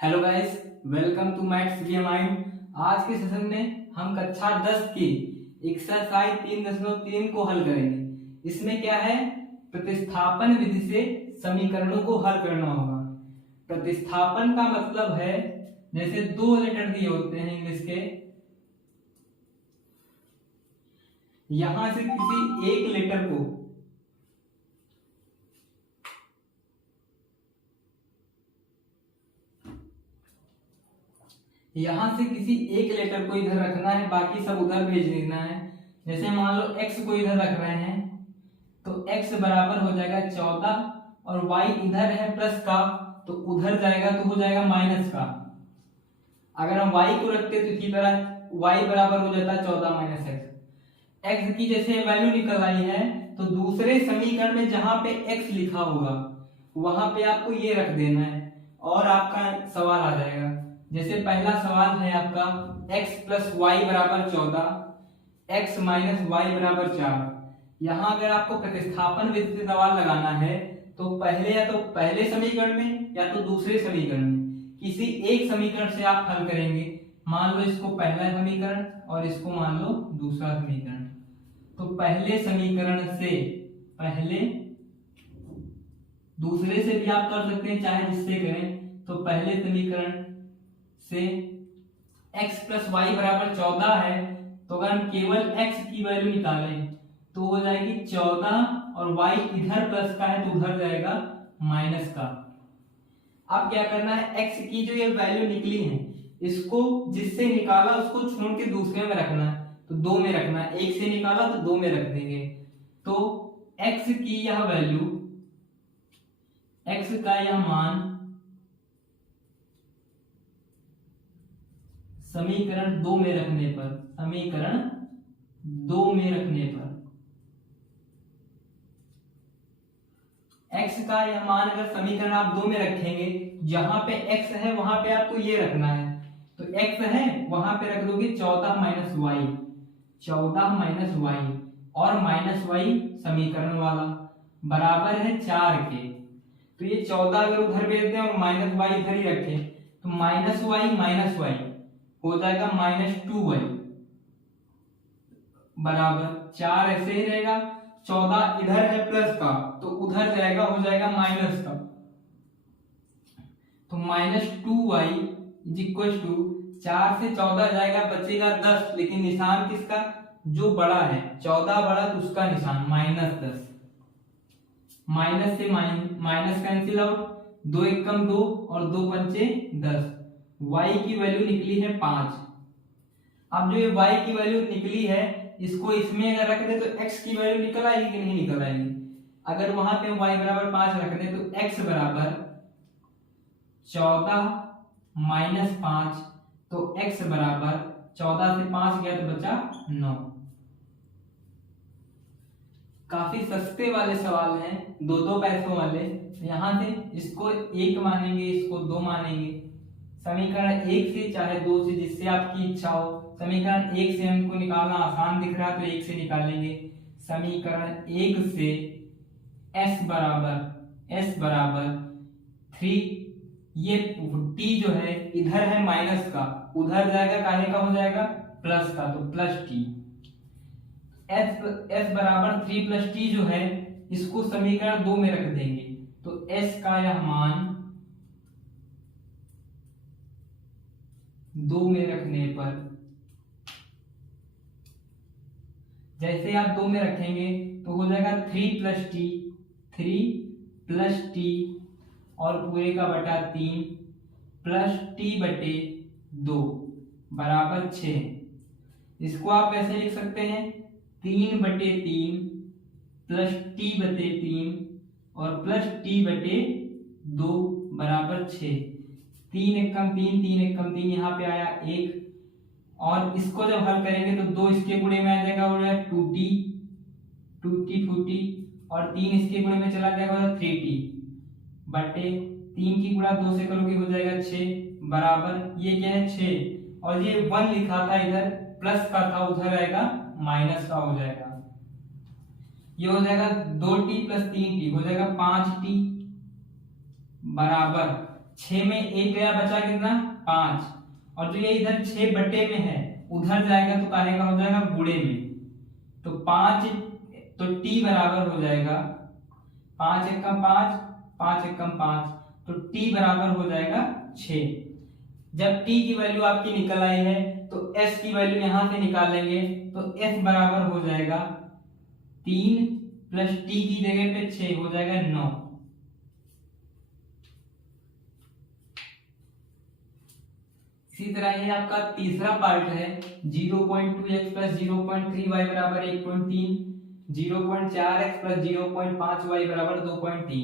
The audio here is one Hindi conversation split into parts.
Hello guys, welcome to Maths We Mind. आज के सेशन में हम कक्षा 10 की एक्सरसाइज 3.3 को हल करेंगे। इसमें क्या है, प्रतिस्थापन विधि से समीकरणों को हल करना होगा। प्रतिस्थापन का मतलब है, जैसे दो लेटर दिए होते हैं इंग्लिश के, यहां से किसी एक लेटर को इधर रखना है, बाकी सब उधर भेज देना है। जैसे मान लो x को इधर रख रहे हैं तो x बराबर हो जाएगा 14 और y इधर है प्लस का, तो उधर जाएगा तो हो जाएगा माइनस का। अगर हम y को रखते तो इसी तरह y बराबर हो जाता है 14 माइनस एक्स। x की जैसे वैल्यू निकल आई है तो दूसरे समीकरण में जहां पे x लिखा होगा वहां पे आपको ये रख देना है और आपका सवाल आ जाएगा। जैसे पहला सवाल है आपका x प्लस वाई बराबर 14, x माइनस वाई बराबर 4। यहाँ अगर आपको प्रतिस्थापन विधि से सवाल लगाना है तो पहले या तो पहले समीकरण में या तो दूसरे समीकरण में किसी एक समीकरण से आप हल करेंगे। मान लो इसको पहला समीकरण और इसको मान लो दूसरा समीकरण। तो पहले समीकरण से पहले, दूसरे से भी आप कर सकते हैं, चाहे जिससे करें। तो पहले समीकरण से x प्लस वाई बराबर 14 है, तो अगर हम केवल x की वैल्यू निकालें तो हो जाएगी 14 और y इधर प्लस का है तो उधर जाएगा माइनस का। अब क्या करना है, x की जो ये वैल्यू निकली है इसको जिससे निकाला उसको छोड़ के दूसरे में रखना है, तो दो में रखना है। एक से निकाला तो दो में रख देंगे। तो x की यह वैल्यू, x का यह मान समीकरण 2 में रखने पर x का यह मान अगर समीकरण आप 2 में रखेंगे, जहां पे x है वहां पे आपको ये रखना है। तो x है वहां पे रख दोगे 14 माइनस वाई, 14 माइनस वाई और माइनस वाई समीकरण वाला बराबर है 4 के। तो ये 14 अगर उधर भेज दें और माइनस वाई इधर ही रखें तो माइनस वाई हो जाएगा -2y बराबर 4 ऐसे ही रहेगा। 14 इधर है प्लस का तो उधर जाएगा, हो जाएगा माइनस का। तो -2y इज इक्वल टू 4 से 14 जाएगा, बचेगा 10। लेकिन निशान किसका, जो बड़ा है 14 बड़ा तो उसका निशान -10। माइनस से माइनस कैंसिल आउट, 2 एकम 2 और 2 पंचे 10। y की वैल्यू निकली है 5। अब जो ये y की वैल्यू निकली है इसको इसमें अगर रख दे तो x की वैल्यू निकल आएगी कि नहीं निकल आएगी। अगर वहां पे y बराबर 5 रख दे तो x बराबर 14 माइनस 5, तो x बराबर 14 से 5 गया तो बचा 9। काफी सस्ते वाले सवाल हैं, दो पैसों वाले। यहां से इसको 1 मानेंगे, इसको 2 मानेंगे। समीकरण 1 से चाहे 2 से, जिससे आपकी इच्छा हो। समीकरण 1 से हमको निकालना आसान दिख रहा है तो 1 से निकालेंगे। समीकरण 1 से s बराबर 3, ये t जो है इधर है माइनस का, उधर जाएगा काहे का, हो जाएगा प्लस का, तो प्लस t। s बराबर 3 प्लस t जो है इसको समीकरण 2 में रख देंगे। तो s का यह मान 2 में रखने पर, जैसे आप 2 में रखेंगे तो हो जाएगा 3 प्लस टी और पूरे का बटा 3 प्लस टी बटे 2 बराबर 6। इसको आप ऐसे लिख सकते हैं 3 बटे 3 प्लस टी बटे 3 और प्लस टी बटे 2 बराबर 6। 3 एकम 3 यहाँ पे आया 1, और इसको जब हल करेंगे तो 2 इसके गुणे में आ जाएगा, हो जाएगा 2t और 3 इसके गुणे में चला जाएगा 3t बटे 3 की गुणा 2 से करोगे हो जाएगा 6 बराबर, ये क्या है 6, और ये 1 लिखा था इधर प्लस का था, उधर आएगा माइनस का हो जाएगा। ये हो जाएगा 2t प्लस 3t हो जाएगा 5t बराबर 6 में 1 गया, बचा कितना 5, और जो ये इधर 6 बटे में है उधर जाएगा तो काहे का हो जाएगा गुणे में, तो 5, तो t बराबर हो जाएगा 5 एकम 5, 5 एकम 5, तो t बराबर हो जाएगा 6। जब t की वैल्यू आपकी निकल आई है तो s की वैल्यू यहां से निकालेंगे, तो s बराबर हो जाएगा 3 प्लस t की जगह पे 6 हो जाएगा 9। इसी तरह ये आपका तीसरा पार्ट है 0.2x प्लस 0.3y बराबर 1.3, 0.4x प्लस 0.5y बराबर 2.3।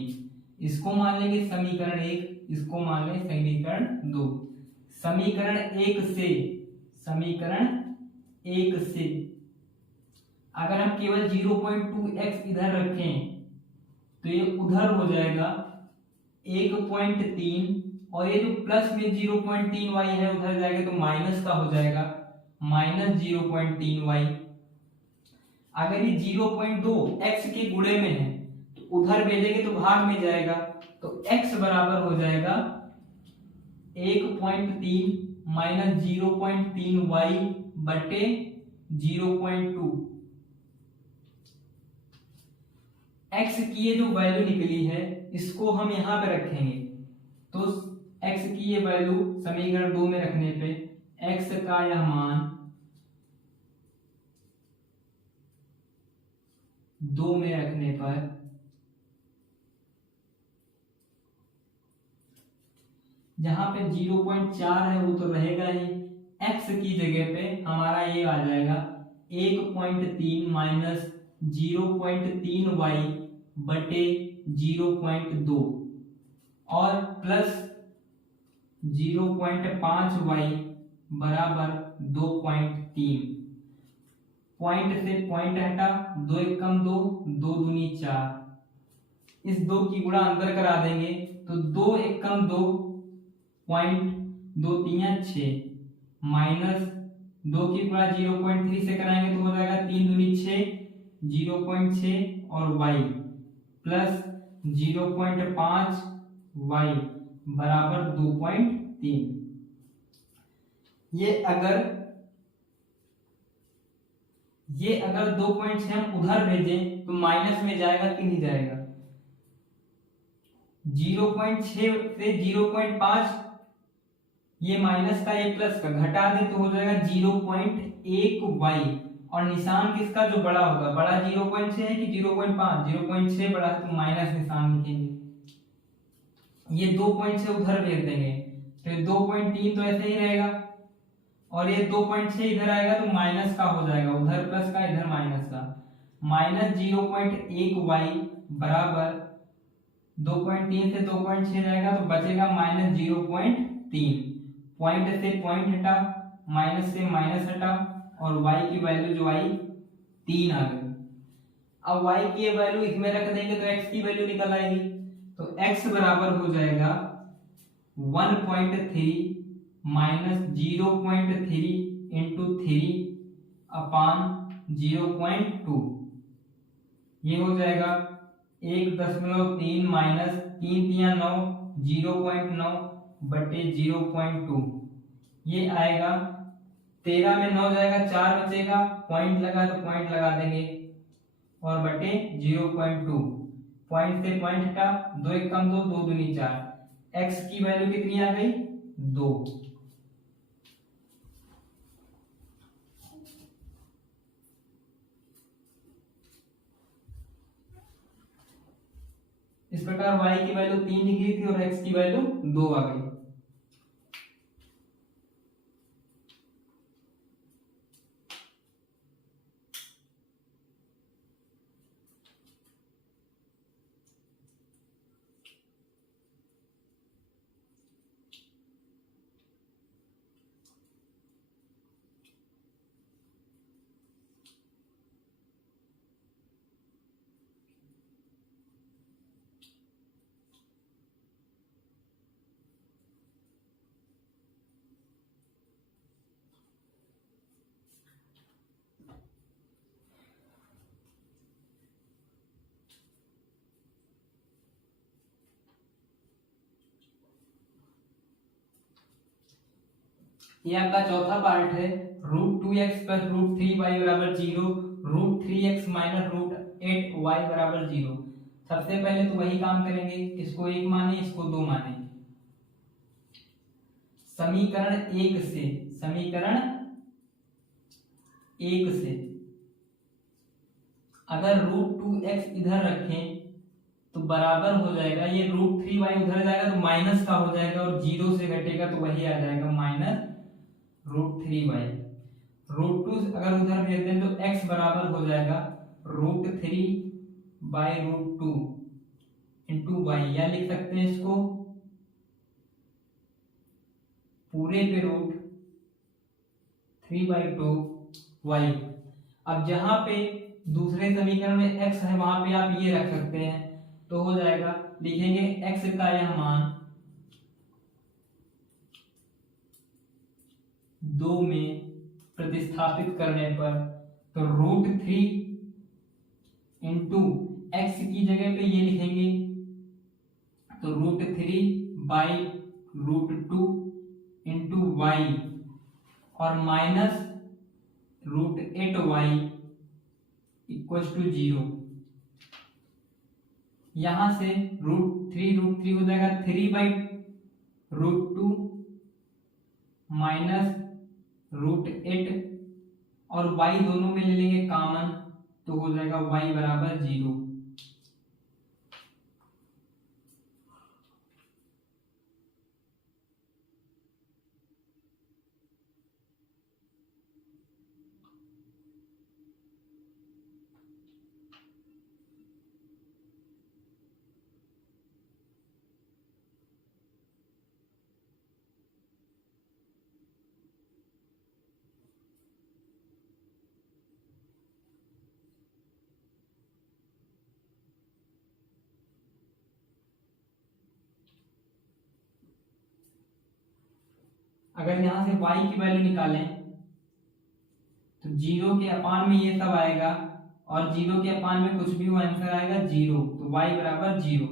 इसको मान लेंगे समीकरण 1, इसको मान लें समीकरण 2। समीकरण 1 से अगर हम केवल 0.2x इधर रखें तो ये उधर हो जाएगा 1.3, और ये जो प्लस में 0.3y है उधर जाएगा तो माइनस का हो जाएगा माइनस 0.3y। अगर ये 0.2 x के गुणे में है तो उधर भेजेंगे तो भाग में जाएगा, तो x बराबर हो जाएगा 1.3 माइनस 0.3y बटे 0.2। x की ये जो वैल्यू निकली है इसको हम यहां पे रखेंगे, तो x की ये वैल्यू समीकरण 2 में रखने पे x का यह मान 2 में रखने पर जहां पे 0.4 है वो तो रहेगा ही, x की जगह पे हमारा ये आ जाएगा 1.3 माइनस 0.3y बटे 0.2 और प्लस 0.5y बराबर 2.3। पॉइंट से पॉइंट हटा, 2 एकम 2, 2 दूनी 4, इस 2 की गुणा अंदर करा देंगे तो 2 एकम 2 पॉइंट 2 3 6 माइनस 2 की गुणा 0.3 से कराएंगे तो हो जाएगा 3 दूनी 6, 0.6 और y प्लस 0.5 y बराबर 2.3। ये अगर 2.6 हम उधर भेजें तो माइनस में जाएगा कि नहीं जाएगा, 0.6 से 0.5 ये माइनस का ये प्लस का घटा दे तो हो जाएगा 0.1y, और निशान किसका जो बड़ा होगा, बड़ा 0.6 है कि 0.5, 0.6 बड़ा है तो माइनस निशान लिखेंगे। ये 2.6 उधर भेज देंगे तो ये 2.3 तो ऐसे ही रहेगा, और ये 2.6 इधर आएगा तो माइनस का हो जाएगा, उधर प्लस का इधर माइनस का, माइनस 0.1y बराबर 2.3 से 2.6 जाएगा तो बचेगा माइनस 0.3। पॉइंट से पॉइंट हटा, माइनस से माइनस हटा, और y की वैल्यू जो आई 3 आ गई। अब y की वैल्यू इसमें रख देंगे तो x की वैल्यू निकल आएगी, तो x बराबर हो जाएगा 1.3 माइनस 0.3 इंटू 3 अपान 0.2, ये हो जाएगा 1.3 माइनस 3 3 9, 0.9 बटे 0.2, ये आएगा 13 में 9 जाएगा, 4 बचेगा, पॉइंट लगा तो पॉइंट लगा देंगे, और बटे 0.2, पॉइंट से पॉइंट हटा, 2 एकम 2, 2 दूनी 4, x की वैल्यू कितनी आ गई 2। इस प्रकार y की वैल्यू 3 निकली थी और x की वैल्यू 2 आ गई। ये आपका चौथा पार्ट है। √2x प्लस √3y बराबर 0, √3x माइनस √8y बराबर 0। सबसे पहले तो वही काम करेंगे, इसको 1 माने, इसको 2 माने। समीकरण 1 से अगर √2x इधर रखें तो बराबर हो जाएगा, ये √3y उधर जाएगा तो माइनस का हो जाएगा, और 0 से घटेगा तो वही आ जाएगा माइनस √3y। √2 अगर उधर भेज दें तो x बराबर हो जाएगा √3/√2 इंटू y, या लिख सकते हैं इसको पूरे पे √3/2y। अब जहां पे दूसरे समीकरण में x है वहां पे आप ये रख सकते हैं, तो हो जाएगा, लिखेंगे x का यह मान 2 में प्रतिस्थापित करने पर, तो √3 इंटू एक्स की जगह पे ये लिखेंगे तो √3/√2 इंटू y और माइनस √8y इक्वल टू 0। यहां से √3 हो जाएगा 3/√2 माइनस √8 और y दोनों में ले लेंगे कॉमन, तो हो जाएगा y बराबर 0। अगर यहां से y की वैल्यू निकालें तो 0 के अपान में ये सब आएगा, और 0 के अपान में कुछ भी वो आंसर आएगा 0, तो y बराबर 0।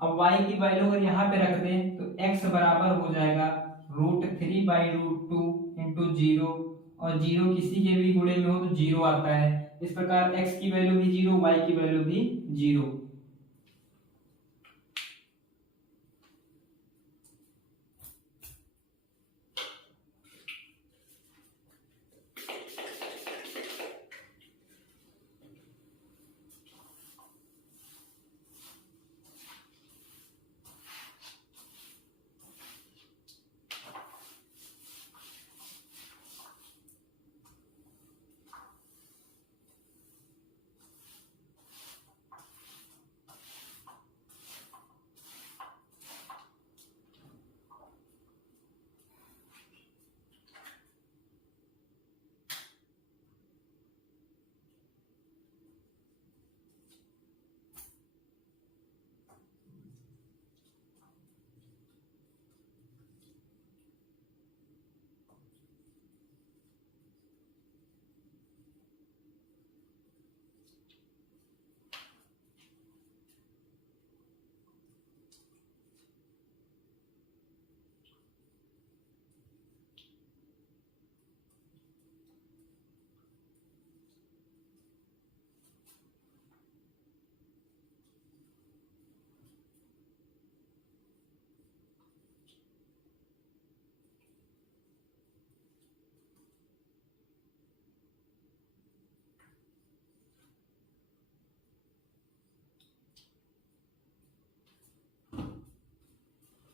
अब y की वैल्यू अगर यहाँ पे रख दें तो x बराबर हो जाएगा √3/√2 इंटू 0, और 0 किसी के भी गुणे में हो तो 0 आता है। इस प्रकार x की वैल्यू भी 0, y की वैल्यू भी 0।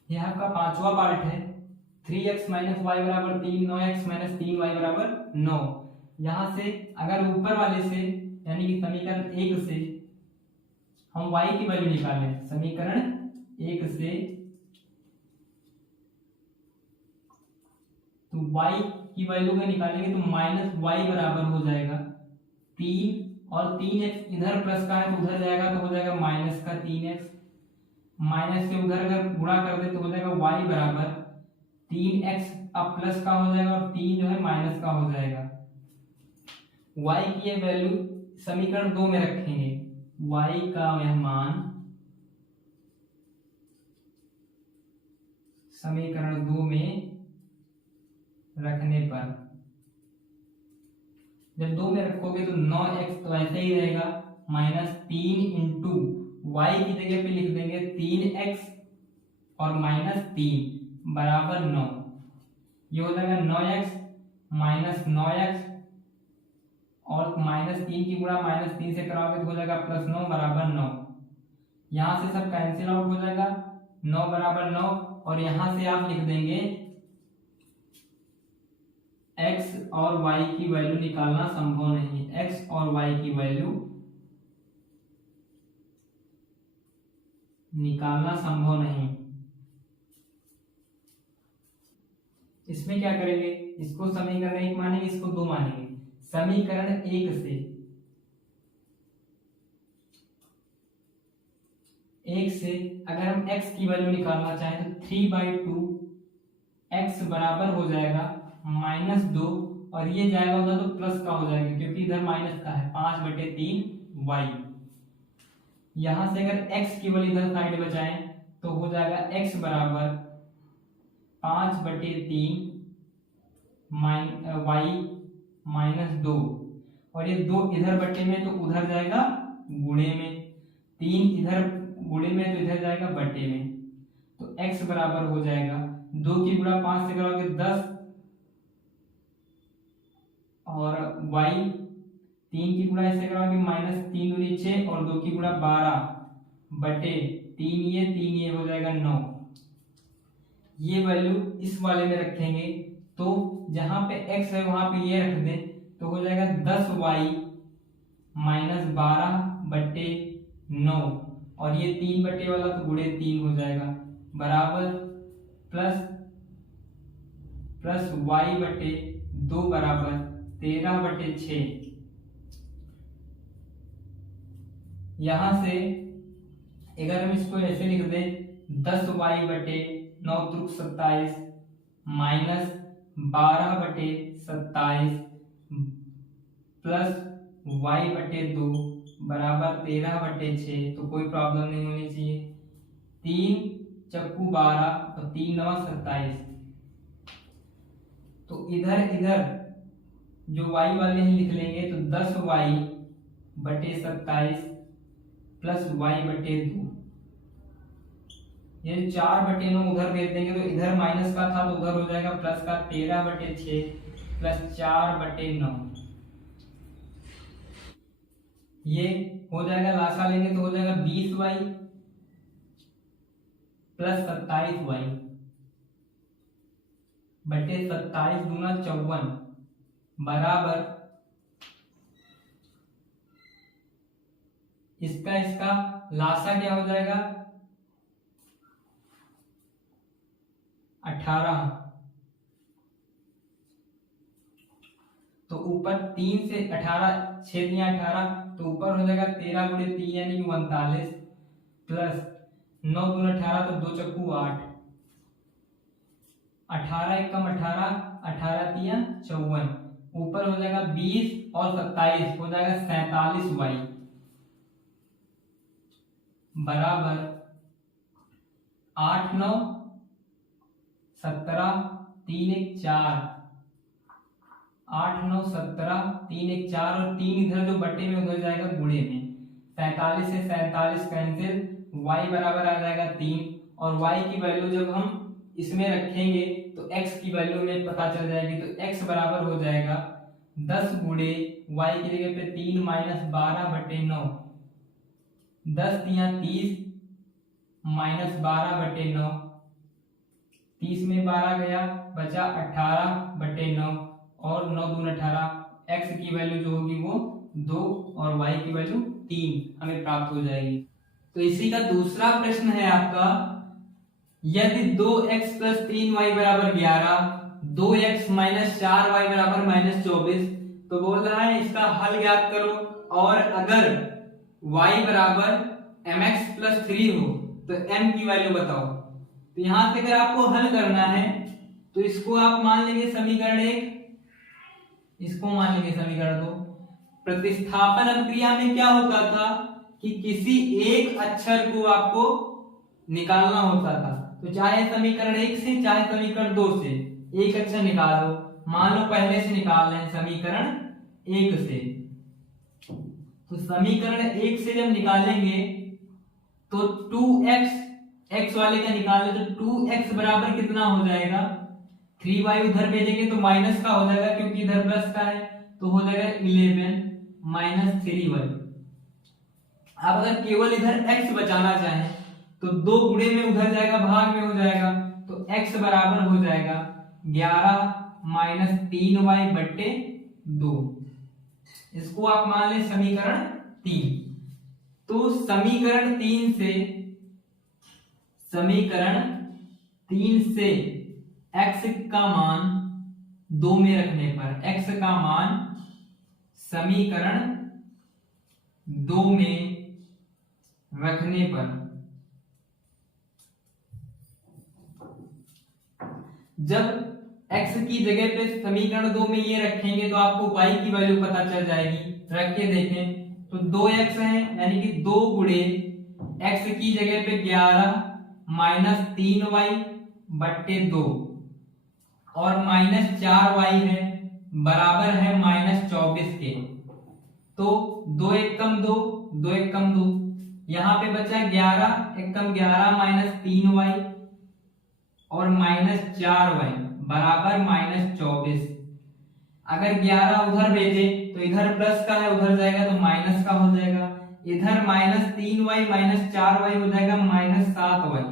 यह आपका पांचवा पार्ट है। 3x माइनस वाई बराबर 3, 9x माइनस 3y बराबर 9। यहां से अगर ऊपर वाले से यानी कि समीकरण 1 से हम y की वैल्यू निकालें, समीकरण 1 से तो y की वैल्यू का निकालेंगे तो माइनस y बराबर हो जाएगा 3, और 3x इधर प्लस का है तो उधर जाएगा तो हो जाएगा माइनस का 3x, माइनस से उधर अगर गुणा कर दे तो हो जाएगा y बराबर 3x, अब प्लस का हो जाएगा और 3 जो है माइनस का हो जाएगा। y की ये वैल्यू समीकरण 2 में रखेंगे, y का यह मान समीकरण 2 में रखने पर, जब 2 में रखोगे तो 9x तो ऐसे ही रहेगा, माइनस 3 इंटू वाई की जगह पे लिख देंगे 3x और माइनस 3 बराबर 9। ये हो जाएगा 9x माइनस 9x और माइनस 3 की गुणा माइनस 3 से कराओगे तो हो जाएगा प्लस 9 बराबर 9। यहाँ से सब कैंसिल आउट हो जाएगा, 9 बराबर 9, और यहाँ से आप लिख देंगे x और y की वैल्यू निकालना संभव नहीं, x और y की वैल्यू निकालना संभव नहीं। इसमें क्या करेंगे, इसको समीकरण 1 मानेंगे, इसको 2 मानेंगे। समीकरण 1 से अगर हम x की वैल्यू निकालना चाहें तो 3/2 x बराबर हो जाएगा -2, और ये जाएगा उधर तो प्लस का हो जाएगा क्योंकि इधर माइनस का है, 5/3 y। यहां से अगर x की वैल्यू इधर साइड बचाएं तो हो जाएगा x बराबर 5/3 y -2, और ये 2 इधर बटे में तो उधर जाएगा गुणे में, 3 इधर गुणे में तो इधर जाएगा बटे में, तो x बराबर हो जाएगा 2 की गुणा 5 से करोगे 10, और y 3 की गुणा इससे करोगे -3 दूनी 6 और 2 की गुणा 12 बटे 3 ये हो जाएगा 9। ये वैल्यू इस वाले में रखेंगे तो जहां पे x है वहां पे ये रख दें तो हो जाएगा 10y -12/9, और ये 3 बटे वाला तो गुणे 3 हो जाएगा बराबर प्लस y/2 बराबर 13/6। यहां से अगर हम इसको ऐसे लिख दें 10y/9 × 27 माइनस 12/27 प्लस y/2 बराबर 13/6, तो कोई प्रॉब्लम नहीं होनी चाहिए। 3 चक्कू 12 और 3 9 27, तो इधर जो y वाले ही लिख लेंगे तो 10y/27 प्लस y/2, ये 4/9 उधर भेज देंगे तो इधर माइनस का था तो उधर हो जाएगा प्लस का, 13/6 प्लस 4/9, ये हो जाएगा, लासा लेंगे तो हो जाएगा 20y प्लस 27y बटे 27 दूना 54 बराबर इसका लासा क्या हो जाएगा 18, तो ऊपर 3 से 18 छेद में 18 तो ऊपर हो जाएगा 13 × 3 यानी 39 प्लस 9 दूना 18 तो 2 चक्कू 8, 18 × 18 18 × 3 54, ऊपर हो जाएगा 20 और 27 हो जाएगा 47y बराबर 8 9 17 3 1 4, 8 9 17 3 1 4, और 3 इधर जो बटे में उधर जाएगा गुणे में, 47 से 47 कैंसिल, y बराबर आ जाएगा 3, और y की वैल्यू जब हम इसमें रखेंगे तो x की वैल्यू में पता चल जाएगी, तो x बराबर हो जाएगा 10 गुणे y की जगह पे 3 माइनस 12/9, 10 3 30 माइनस 12/9, 30 में 12 गया बचा 18/9, और 9 दूना 18, x की वैल्यू जो होगी वो 2 और y की वैल्यू 3 हमें प्राप्त हो जाएगी। तो इसी का दूसरा प्रश्न है आपका, यदि 2x + 3y = 11, 2x - 4y = -24, तो बोल रहा है इसका हल ज्ञात करो, और अगर y = mx + 3 हो तो m की वैल्यू बताओ। तो यहां से अगर आपको हल करना है तो इसको आप मान लेंगे समीकरण 1, इसको मान लेंगे समीकरण 2। प्रतिस्थापन अपक्रिया में क्या होता था कि किसी एक अक्षर को आपको निकालना होता था, तो तो चाहे समीकरण 1 से चाहे समीकरण 2 से एक अक्षर निकालो। मान लो पहले से निकाल रहे हैं समीकरण 1 से, तो समीकरण 1 से जब निकालेंगे तो 2x x वाले का निकाले तो 2x बराबर कितना हो जाएगा, 3y उधर भेजेंगे तो माइनस का हो जाएगा क्योंकि इधर प्लस का है, तो हो जाएगा 11 माइनस 3y। अब अगर केवल इधर x बचाना चाहें तो 2 गुणे में उधर जाएगा, भाग में हो जाएगा, तो x बराबर हो जाएगा 11 माइनस 3y बट्टे 2। इसको आप मान लें समीकरण 3। तो समीकरण 3 से x का मान 2 में रखने पर, x का मान समीकरण 2 में रखने पर जब x की जगह पे समीकरण 2 में ये रखेंगे तो आपको y की वैल्यू पता चल जाएगी। रख के देखें तो 2x है, यानी कि 2 गुणे x की जगह पे 11 माइनस 3y बट्टे 2 और माइनस 4y है बराबर है माइनस 24 के। तो 2 एक कम 2, 2 एक कम 2, यहाँ पे बचा 11 एक कम 11 माइनस 3y और माइनस 4y बराबर माइनस 24। अगर 11 उधर भेजे तो इधर प्लस का है, उधर जाएगा तो माइनस का हो जाएगा, इधर माइनस 3y माइनस 4y हो जाएगा माइनस 7y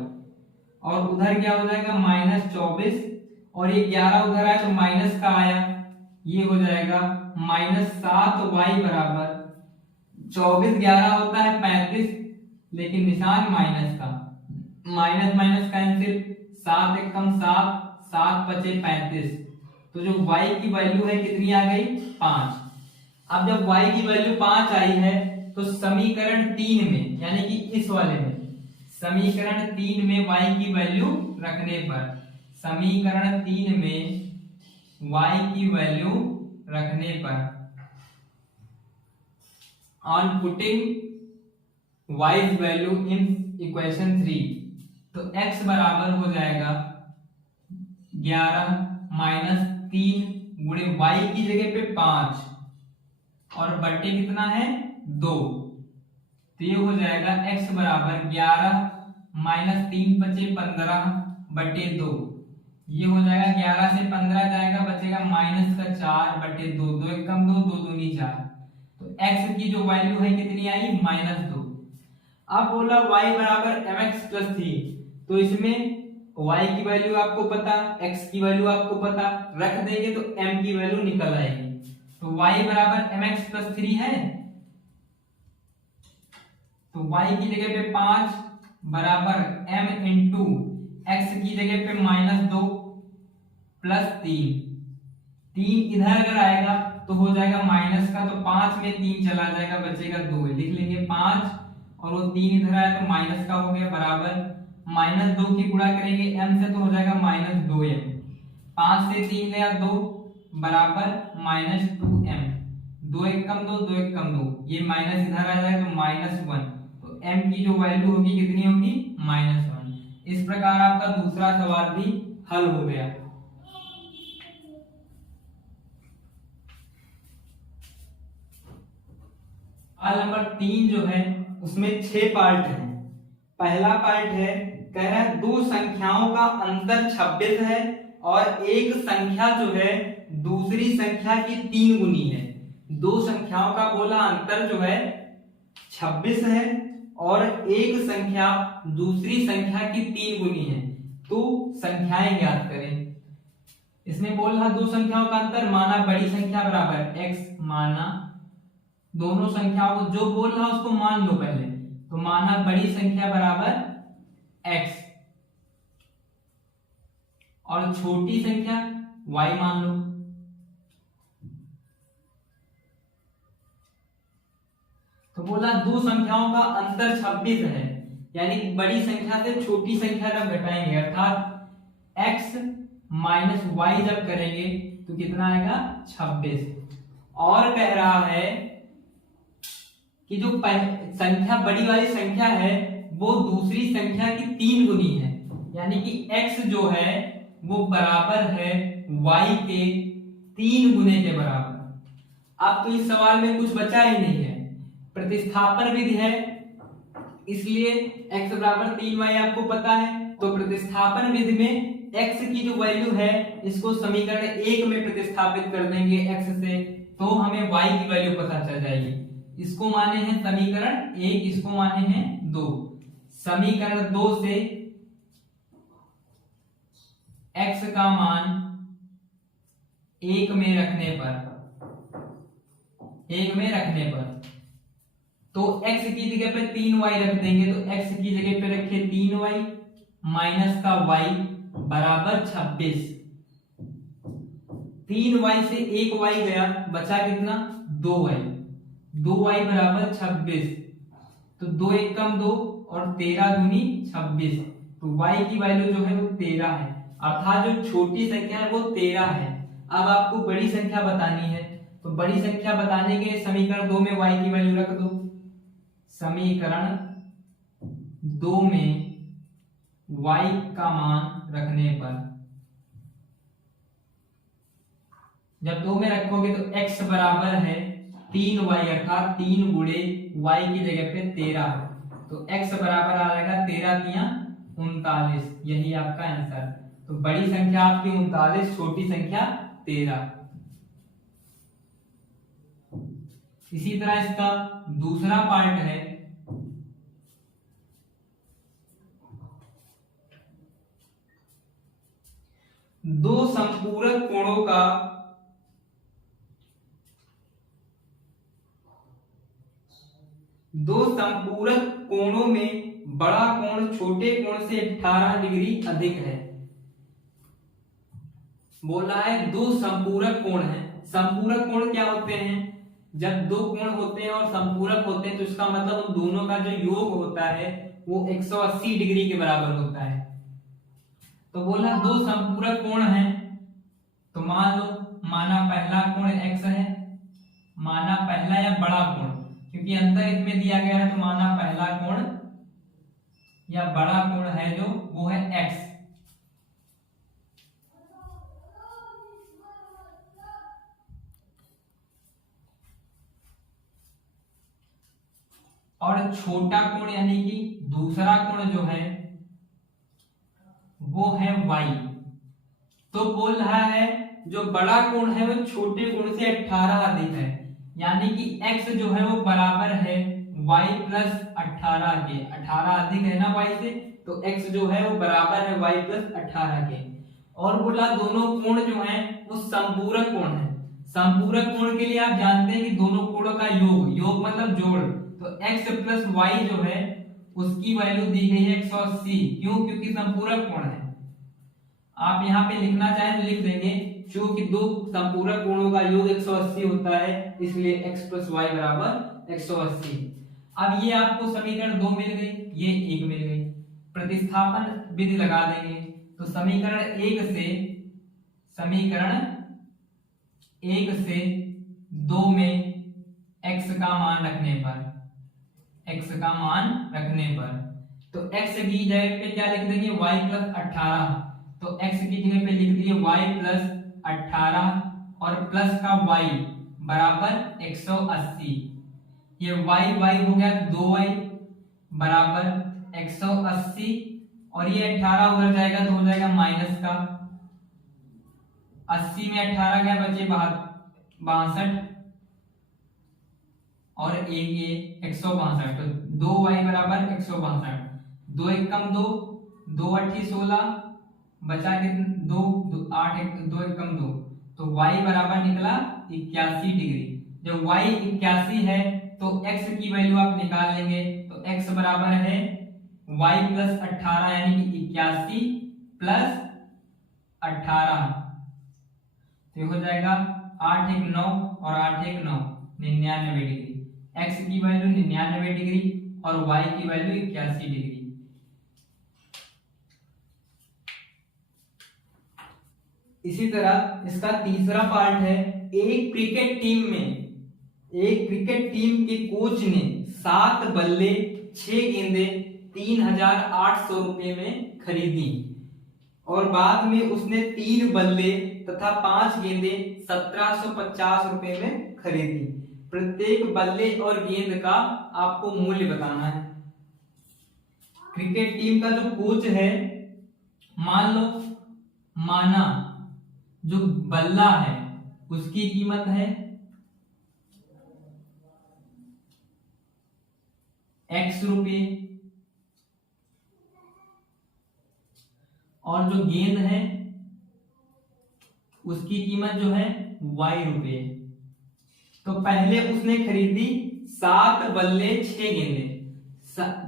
और उधर क्या हो जाएगा माइनस 24 और ये 11 उधर आया तो माइनस का आया, ये हो जाएगा माइनस 7y बराबर 24 11 होता है 35, लेकिन निशान माइनस का, माइनस माइनस कैंसिल, 7 एक कम 7, 7 बचे 35। तो जो y की वैल्यू है कितनी आ गई 5। अब जब y की वैल्यू 5 आई है तो समीकरण 3 में, यानी कि इस वाले में समीकरण 3 में y की वैल्यू रखने पर, समीकरण 3 में y की वैल्यू रखने पर on putting y's value in equation 3 तो x बराबर हो जाएगा 11 माइनस 3 गुणे y की जगह पे 5 और बट्टे कितना है 2, तो ये हो जाएगा x बराबर 11 माइनस 3 बचे 15 बटे 2, ये हो जाएगा 11 से 15 जाएगा बचेगा माइनस का 4 बटे 2, 2 एक कम 2, 2 दूनी 4, तो x की जो वैल्यू है कितनी आई माइनस 2। अब बोला y बराबर mx प्लस 3, तो इसमें y की वैल्यू आपको पता, x की वैल्यू आपको पता, रख देंगे तो m की वैल्यू निकल आएगी। तो y बराबर mx प्लस 3 है, तो y की जगह पे 5 बराबर m इंटू x की जगह पे माइनस 2 प्लस 3 इधर अगर आएगा तो हो जाएगा माइनस का, तो 5 में 3 चला जाएगा बचेगा 2, लिख लेंगे 5 और वो 3 इधर आया तो माइनस का हो गया बराबर माइनस 2 की गुणा करेंगे m से तो हो जाएगा माइनस 2m, 5 से 3 गया 2 बराबर माइनस 2m, 2 एक कम 2, 2 एक कम 2, ये माइनस इधर आ जाएगा तो माइनस 1, तो m की जो वैल्यू होगी कितनी होगी माइनस 1। इस प्रकार आपका दूसरा सवाल भी हल हो गया। सवाल नंबर 3 जो है उसमें 6 पार्ट हैं। पहला पार्ट है, कह रहा है दो संख्याओं का अंतर 26 है और एक संख्या जो है दूसरी संख्या की 3 गुनी है। दो संख्याओं का बोला अंतर जो है 26 है और एक संख्या दूसरी संख्या की 3 गुनी है, तो संख्याएं ज्ञात करें। इसमें बोल रहा दो संख्याओं का अंतर, माना बड़ी संख्या बराबर x, माना दोनों संख्याओं को जो बोल रहा उसको मान लो पहले, तो माना बड़ी संख्या बराबर x और छोटी संख्या y मान लो। तो बोला दो संख्याओं का अंतर 26 है, यानी बड़ी संख्या से छोटी संख्या जब घटाएंगे अर्थात x माइनस y जब करेंगे तो कितना आएगा 26। और कह रहा है कि जो संख्या बड़ी वाली संख्या है वो दूसरी संख्या की 3 गुनी है, यानी कि x जो है वो बराबर है y के 3 गुने के बराबर। अब तो इस सवाल में कुछ बचा ही नहीं है, प्रतिस्थापन विधि है, इसलिए x बराबर 3y आपको पता है। तो प्रतिस्थापन विधि में x की जो वैल्यू है इसको समीकरण 1 में प्रतिस्थापित कर देंगे x से, तो हमें y की वैल्यू पता चल जाएगी। इसको माने हैं समीकरण 1, इसको माने हैं 2। समीकरण 2 से x का मान 1 में रखने पर तो x की जगह पे 3y रख देंगे, तो x की जगह पे रखे 3y माइनस का y बराबर 26। 3y से 1y गया, बचा कितना 2y, 2y बराबर 26। तो 2 1 कम 2 और 13 दूनी 26, तो y की वैल्यू जो है वो 13 है, अर्थात जो छोटी संख्या है वो 13 है। अब आपको बड़ी संख्या बतानी है, तो बड़ी संख्या बताने के लिए समीकरण 2 में y की वैल्यू रख दो। समीकरण 2 में y का मान रखने पर, जब 2 में रखोगे तो x बराबर है 3y, अर्थात 3 गुणे y की जगह पे 13, तो x बराबर आ जाएगा 13 तिया 39, यही आपका आंसर। तो बड़ी संख्या आपकी 39, छोटी संख्या 13। इसी तरह इसका दूसरा पार्ट है, दो संपूरक कोणों में बड़ा कोण छोटे कोण से 18 डिग्री अधिक है। बोला है दो संपूरक कोण है। संपूरक कोण क्या होते हैं? जब दो कोण होते हैं और संपूरक होते हैं तो इसका मतलब उन दोनों का जो योग होता है वो 180 डिग्री के बराबर होता है। तो बोला दो संपूरक कोण हैं, तो मान लो माना पहला कोण x है, माना पहला या बड़ा कोण, क्योंकि अंतर इसमें दिया गया है, तो माना पहला कोण या बड़ा कोण है जो वो है x। और छोटा कोण यानी कि दूसरा कोण जो है वो है y। तो बोल रहा है जो बड़ा कोण है वो छोटे कोण से 18 अधिक है, यानी कि x जो है वो बराबर है y प्लस 18 के। 18 अधिक है ना y से, तो x जो है वो बराबर है y प्लस 18 के। और बोला दोनों कोण जो है वो संपूरक कोण है। संपूरक कोण के लिए आप जानते हैं कि दोनों कोणों का योग मतलब जोड़, तो x प्लस y जो है उसकी वैल्यू दी गई है 180। क्यों? क्योंकि संपूरक कोण है। आप यहाँ पे लिखना चाहें तो लिख देंगे, क्योंकि दो संपूरक कोणों का योग 180 होता है, इसलिए x प्लस y बराबर 180। अब ये आपको समीकरण 2 मिल गई, ये 1 मिल गई। प्रतिस्थापन विधि लगा देंगे, तो समीकरण 1 से 2 में x का मान रखने पर तो x की जगह पे क्या लिख देंगे y प्लस 18। तो x की जगह पे लिख दिए y प्लस 18 और प्लस का y बराबर 180। ये y हो गया 2y बराबर 180 और ये 18 उधर जाएगा तो हो जाएगा माइनस का 80 में 18 गया, बचे 62 और एक ये 162, तो 2y बराबर 162। 2 1 कम 2, 2 8 16, बचा के 2 8 2 1 कम 2, तो y बराबर निकला 81 डिग्री। जब y 81 है तो x की वैल्यू आप निकाल लेंगे, तो x बराबर है y प्लस 18 यानी कि 81 प्लस 18, तो हो जाएगा 8 1 9 और 8 1 9 99 डिग्री। x की वैल्यू 99 डिग्री और y की वैल्यू 81 डिग्री। इसी तरह इसका तीसरा पार्ट है, एक क्रिकेट टीम के कोच ने 7 बल्ले 6 गेंदें 3,800 रुपए में खरीदी और बाद में उसने 3 बल्ले तथा 5 गेंदें 1,750 रुपए में खरीदी। प्रत्येक बल्ले और गेंद का आपको मूल्य बताना है। क्रिकेट टीम का जो कोच है, मान लो माना जो बल्ला है उसकी कीमत है x रुपये और जो गेंद है उसकी कीमत जो है y रुपये। तो पहले उसने खरीदी 7 बल्ले 6 गेंदें।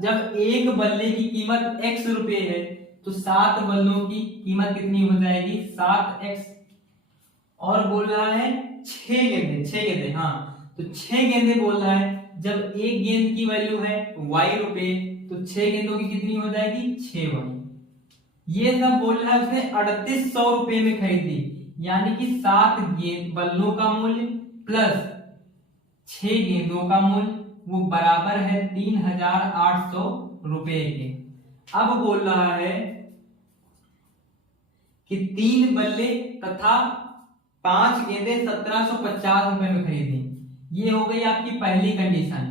जब एक बल्ले की कीमत x रुपये है तो 7 बल्लों की कीमत कितनी हो जाएगी 7x। और बोल रहा है 6 गेंदे, हाँ तो 6 गेंदे बोल रहा है। जब एक गेंद की वैल्यू है y रुपये तो 6 गेंदों की कितनी हो जाएगी 6y। ये सब बोल रहा है उसने 3,800 रुपए में खरीदी, यानी कि 7 गेंद बल्लों का मूल्य प्लस 6 गेंदों का मूल्य वो बराबर है 3,800 रुपए के। अब बोल रहा है कि 3 बल्ले तथा 5 गेंदें 1,750 रुपए में खरीदी। ये हो गई आपकी पहली कंडीशन।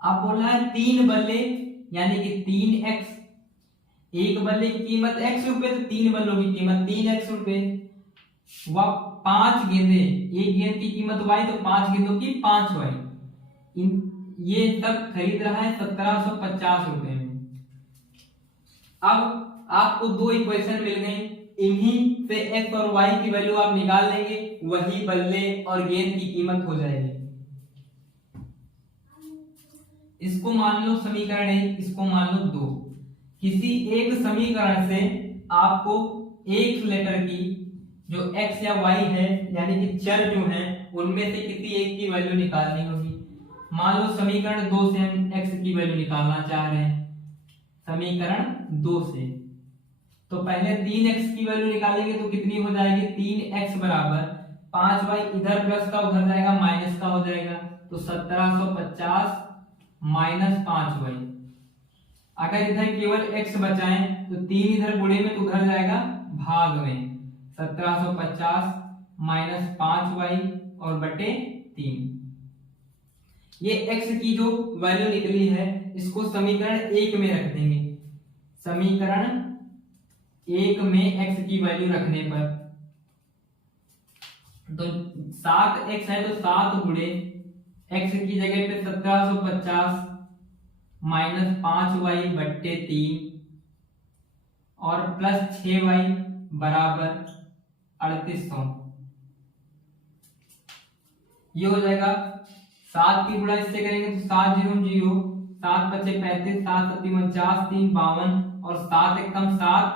अब बोल रहा है 3 बल्ले यानी कि 3x, एक बल्ले की कीमत x रुपए तो 3 बल्लों की कीमत 3x रुपए, व 5 गेंदे, एक गेंद की कीमत y तो 5 गेंदों की 5y। ये सब खरीद रहा है 1,750 रुपए में। अब आपको दो इक्वेशन मिल गई, इन्हीं से x और y की वैल्यू आप निकाल लेंगे, वही बल्ले और गेंद की कीमत हो जाएगी। इसको मान लो समीकरण 1, इसको मान लो 2। किसी एक समीकरण से आपको एक लेटर की जो x या y है यानी कि चर जो है उनमें से किसी एक की वैल्यू निकालनी होगी। मान लो समीकरण 2 से हम x की वैल्यू निकालना चाह रहे हैं, समीकरण 2 से। तो पहले 3x की वैल्यू निकालेंगे तो कितनी हो जाएगी 3x बराबर 5y, इधर प्लस का उधर जाएगा माइनस का हो जाएगा, तो 1,750 माइनस 5y। अगर इधर केवल x बचाएं तो 3 इधर गुणे में तो उधर जाएगा भाग में, 1,750 माइनस 5y और बटे 3। ये x की जो वैल्यू निकली है इसको समीकरण 1 में रख देंगे। समीकरण 1 में x की वैल्यू रखने पर तो 7x है तो 7 गुणे x की जगह पे 1,750 माइनस 5y बट्टे 3 और प्लस 6y बराबर 3,800। ये हो जाएगा 7 की गुणा इससे करेंगे तो 7 0 0, 7 5 35, 7 7 49, 3 52 और 7 1 7,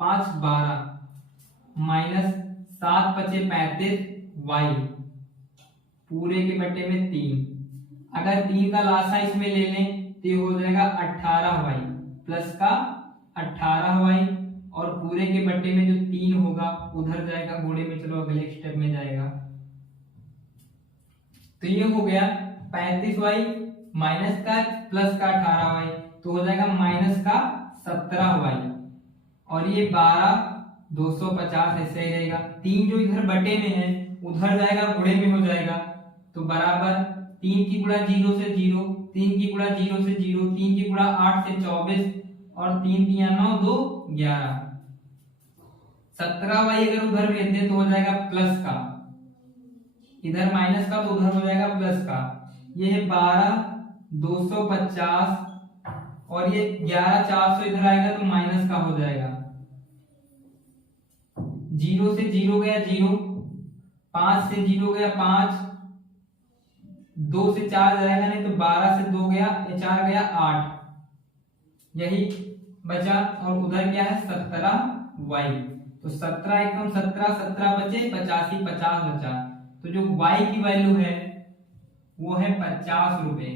5 12 माइनस 7 5 35 y पूरे के बट्टे में 3। अगर 3 का लासा इसमें ले लें तो ये हो जाएगा 18y प्लस का 18y और पूरे के बट्टे में जो 3 होगा उधर जाएगा गुणे में, चलो अगले स्टेप में जाएगा। तो ये हो गया 35y माइनस का प्लस का 18y तो हो जाएगा माइनस का 17y और ये 12 250 ऐसे ही रहेगा। 3 जो इधर बटे में है उधर जाएगा गुणे में हो जाएगा, तो बराबर 3 की गुणा 0 से 0, 3 की गुणा 0 से 0, 3 की गुणा 8 से 24 और 3 3 9 2 11। 17y अगर उधर भेज दे तो हो जाएगा प्लस का, इधर माइनस का तो उधर हो जाएगा प्लस का। ये है 12 250 और ये 11 400 इधर आएगा तो माइनस का हो जाएगा। 0 से 0 गया 0, 5 से 0 गया 5, 2 से 4 जाएगा नहीं तो 12 से 2 गया, 4 गया 8, यही बचा। और उधर क्या है 17y, तो 17 एकदम 17 17 बचे 85 50 बचा। तो जो y की वैल्यू है वो है 50 रुपए।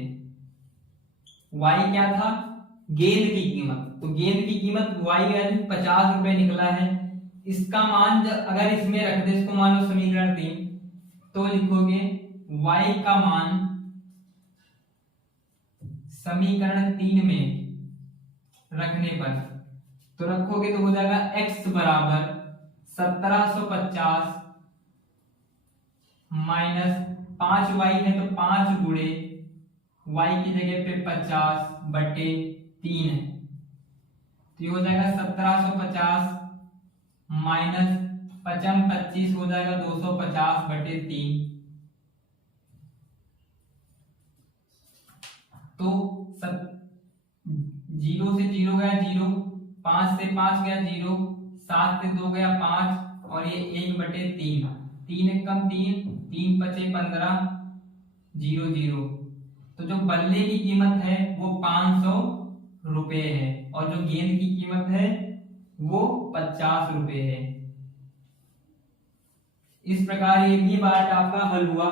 y क्या था गेंद की कीमत, तो गेंद की कीमत y वैल्यू 50 रुपए निकला है। इसका मान अगर इसमें रख दे, इसको मान लो समीकरण 3, तो लिखोगे y का मान समीकरण 3 में रखने पर, तो रखोगे तो हो जाएगा x बराबर 1750 माइनस 5y है तो 5 गुणे y की जगह पे 50 बटे 3 है, तो ये हो जाएगा 1750 माइनस 5 25 हो जाएगा 250 बटे 3। तो 0 से 0 गया 0, 5 से 5 गया 0, 7 से 2 गया 5 और ये 1 बटे 3, 3 एक कम 3, 3 पचे 15, 0 0। तो जो बल्ले की कीमत है वो 500 रुपए है और जो गेंद की कीमत है वो 50 रुपए है। इस प्रकार ये भी पार्ट आपका हल हुआ।